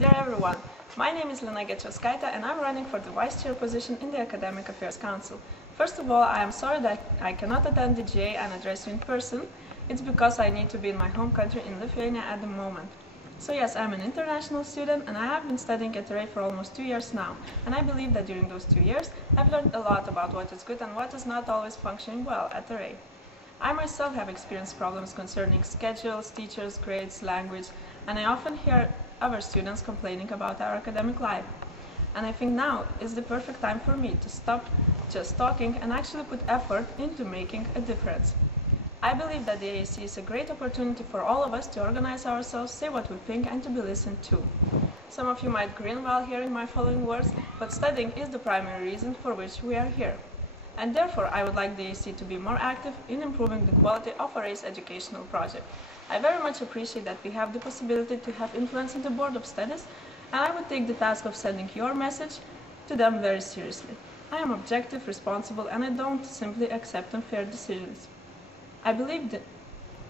Dear everyone, my name is Lena Getchowskaita and I'm running for the Vice Chair position in the Academic Affairs Council. First of all, I am sorry that I cannot attend the GA and address you in person. It's because I need to be in my home country in Lithuania at the moment. So yes, I'm an international student and I have been studying at RAI for almost 2 years now. And I believe that during those 2 years, I've learned a lot about what is good and what is not always functioning well at RAI. I myself have experienced problems concerning schedules, teachers, grades, language, and I often hear other students complaining about our academic life. And I think now is the perfect time for me to stop just talking and actually put effort into making a difference. I believe that the AAC is a great opportunity for all of us to organize ourselves, say what we think, and to be listened to. Some of you might grin while hearing my following words, but studying is the primary reason for which we are here. And therefore, I would like the AAC to be more active in improving the quality of RAI's educational project. I very much appreciate that we have the possibility to have influence in the Board of Studies, and I would take the task of sending your message to them very seriously. I am objective, responsible, and I don't simply accept unfair decisions. I believe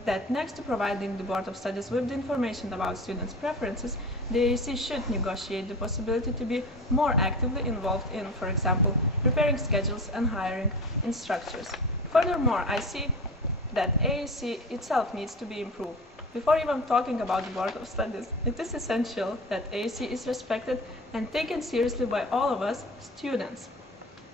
that next to providing the Board of Studies with the information about students' preferences, the AAC should negotiate the possibility to be more actively involved in, for example, preparing schedules and hiring instructors. Furthermore, I see that AAC itself needs to be improved. Before even talking about the Board of Studies, it is essential that AAC is respected and taken seriously by all of us, students.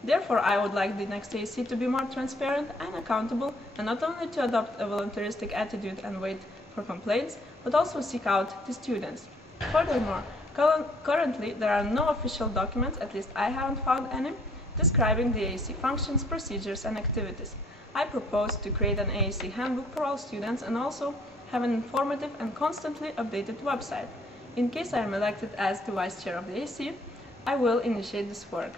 Therefore, I would like the next AAC to be more transparent and accountable, and not only to adopt a voluntaristic attitude and wait for complaints, but also seek out the students. Furthermore, currently there are no official documents, at least I haven't found any, describing the AAC functions, procedures, and activities. I propose to create an AAC handbook for all students and also have an informative and constantly updated website. In case I am elected as the Vice Chair of the AAC, I will initiate this work.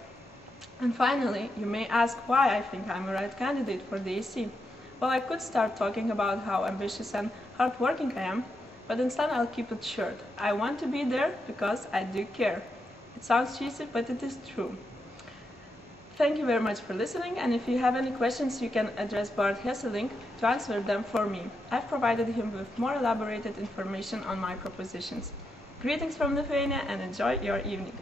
And finally, you may ask why I think I'm the right candidate for the AAC. Well, I could start talking about how ambitious and hardworking I am, but instead I'll keep it short. I want to be there because I do care. It sounds cheesy, but it is true. Thank you very much for listening, and if you have any questions, you can address Bart Hesselink to answer them for me. I've provided him with more elaborated information on my propositions. Greetings from Lithuania and enjoy your evening.